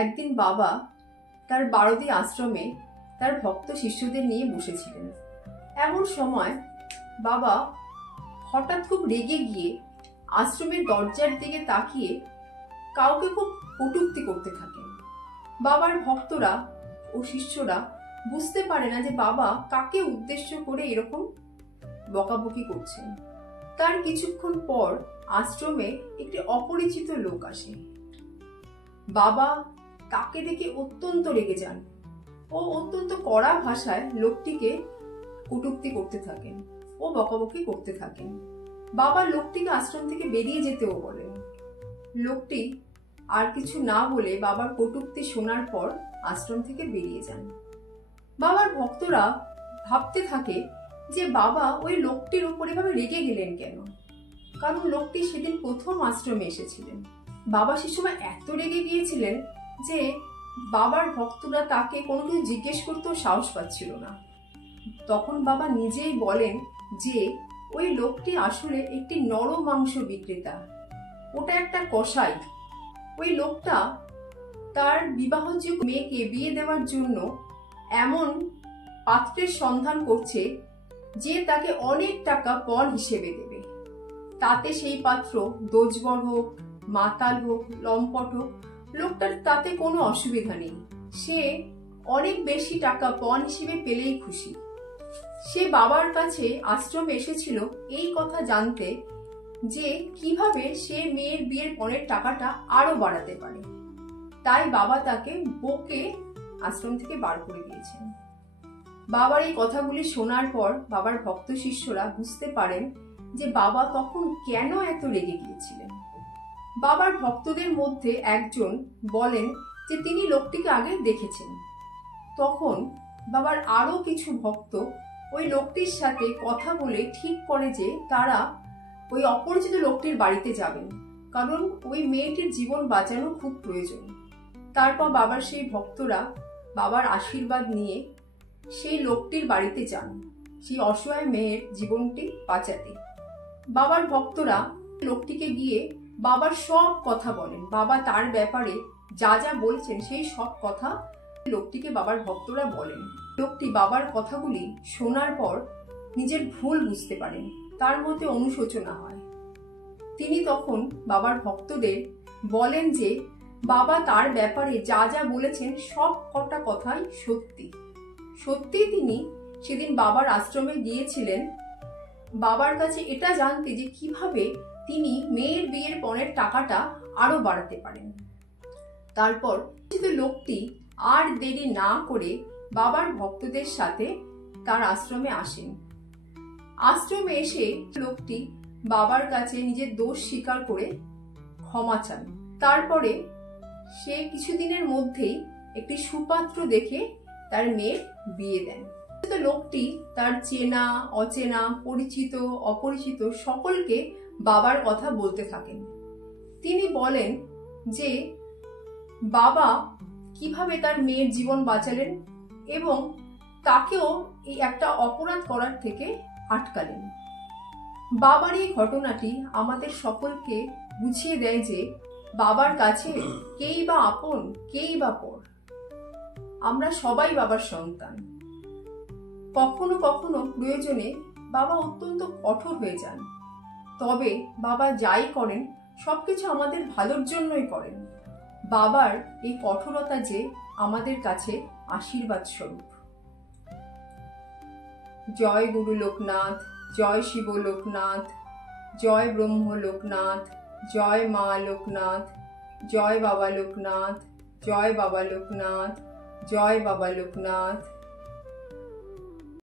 একদিন বাবা তার বারোদি আশ্রমে তার ভক্ত শিষ্যদের নিয়ে বসেছিলেন। এমন সময় বাবা হঠাৎ খুব রেগে গিয়ে আশ্রমের দরজার দিকে তাকিয়ে কাউকে খুব কটূক্তি করতে থাকেন। বাবার ভক্তরা ও শিষ্যরা বুঝতে পারে না যে বাবা কাকে উদ্দেশ্য করে এরকম বকাবকি করছেন। তার কিছুক্ষণ পর আশ্রমে একটি অপরিচিত লোক আসে। বাবা তাকে দেখে অত্যন্ত রেগে যান ও অত্যন্ত কড়া ভাষায় লোকটিকে কটূক্তি করতে থাকেন ও বকাবকি করতে থাকেন। বাবা লোকটিকে আশ্রম থেকে বেরিয়ে যেতেও বলেন। লোকটি আর কিছু না বলে বাবার কটূক্তি শোনার পর আশ্রম থেকে বেরিয়ে যান। বাবার ভক্তরা ভাবতে থাকে যে বাবা ওই লোকটির উপর এভাবে রেগে গেলেন কেন, কারণ লোকটি সেদিন প্রথম আশ্রমে এসেছিলেন। বাবা সে সময় এত রেগে গিয়েছিলেন যে বাবার ভক্তরা তাকে কোনো কিছু জিজ্ঞেস করতেও সাহস পাচ্ছিল না। তখন বাবা নিজেই বলেন যে ওই লোকটি আসলে একটি নর মাংস বিক্রেতা, ওটা একটা কসাই। ওই লোকটা তার বিবাহযোগ্য মেয়েকে বিয়ে দেওয়ার জন্য এমন পাত্রের সন্ধান করছে যে তাকে অনেক টাকা পণ হিসেবে দেবে। তাতে সেই পাত্র দোজবর হোক, মাতাল হোক, লম্পট হোক, লোকটার তাতে কোনো অসুবিধা নেই। সে অনেক বেশি টাকা পণ হিসেবে পেলেই খুশি। সে বাবার কাছে আশ্রমে এসেছিল এই কথা জানতে যে কিভাবে সে মেয়ের বিয়ের পণের টাকাটা আরো বাড়াতে পারে। তাই বাবা তাকে বকে আশ্রম থেকে বার করে দিয়েছেন। বাবার এই কথাগুলি শোনার পর বাবার ভক্ত শিষ্যরা বুঝতে পারেন যে বাবা তখন কেন এত রেগে গিয়েছিলেন। বাবার ভক্তদের মধ্যে একজন বলেন যে তিনি লোকটিকে আগে দেখেছেন। তখন বাবার আরো কিছু ভক্ত ওই লোকটির সাথে কথা বলে ঠিক করে যে তারা ওই অপরিচিত লোকটির বাড়িতে যাবেন, কারণ ওই মেয়েটির জীবন বাঁচানো খুব প্রয়োজন। তারপর বাবার সেই ভক্তরা বাবার আশীর্বাদ নিয়ে সেই লোকটির বাড়িতে যান সেই অসহায় মেয়ের জীবনটি বাঁচাতে। বাবার ভক্তরা লোকটিকে গিয়ে বাবার সব কথা বলেন। বাবা তার ব্যাপারে যা যা বলছেন সেই সব কথা লোকটিকে বাবার ভক্তরা বলেন। লোকটি বাবার কথাগুলি শোনার পর নিজের ভুল বুঝতে পারেন, তার মধ্যে অনুশোচনা হয়। তিনি তখন বাবার ভক্তদের বলেন যে বাবা তার ব্যাপারে যা যা বলেছেন সব কটা কথাই সত্যি। সত্যি তিনি সেদিন বাবার আশ্রমে গিয়েছিলেন বাবার কাছে এটা জানতে যে কিভাবে তিনি মেয়ের বিয়ের পণের টাকাটা আরো বাড়াতে পারেন। তারপর লোকটি আর দেরি না করে বাবার ভক্তদের সাথে তার আশ্রমে আসেন। আশ্রমে এসে লোকটি বাবার কাছে নিজের দোষ স্বীকার করে ক্ষমা চান। তারপরে সে কিছুদিনের মধ্যেই একটি সুপাত্র দেখে তার মেয়ের বিয়ে দেন। লোকটি তার চেনা অচেনা, পরিচিত অপরিচিত সকলকে বাবার কথা বলতে থাকেন। তিনি বলেন যে বাবা কিভাবে তার মেয়ের জীবন বাঁচালেন এবং তাকেও এই একটা অপরাধ করার থেকে আটকালেন। বাবার এই ঘটনাটি আমাদের সকলকে বুঝিয়ে দেয় যে বাবার কাছে কেই বা আপন কেই বা পর। আমরা সবাই বাবার সন্তান। কখনো কখনো প্রয়োজনে বাবা অত্যন্ত কঠোর হয়ে যান, তবে বাবা যাই করেন সবকিছু আমাদের ভালোর জন্যই করেন। বাবার এই কঠোরতা যে আমাদের কাছে আশীর্বাদ স্বরূপ। জয় গুরু লোকনাথ, জয় শিব লোকনাথ, জয় ব্রহ্ম লোকনাথ, জয় মা লোকনাথ, জয় বাবা লোকনাথ, জয় বাবা লোকনাথ, জয় বাবা লোকনাথ।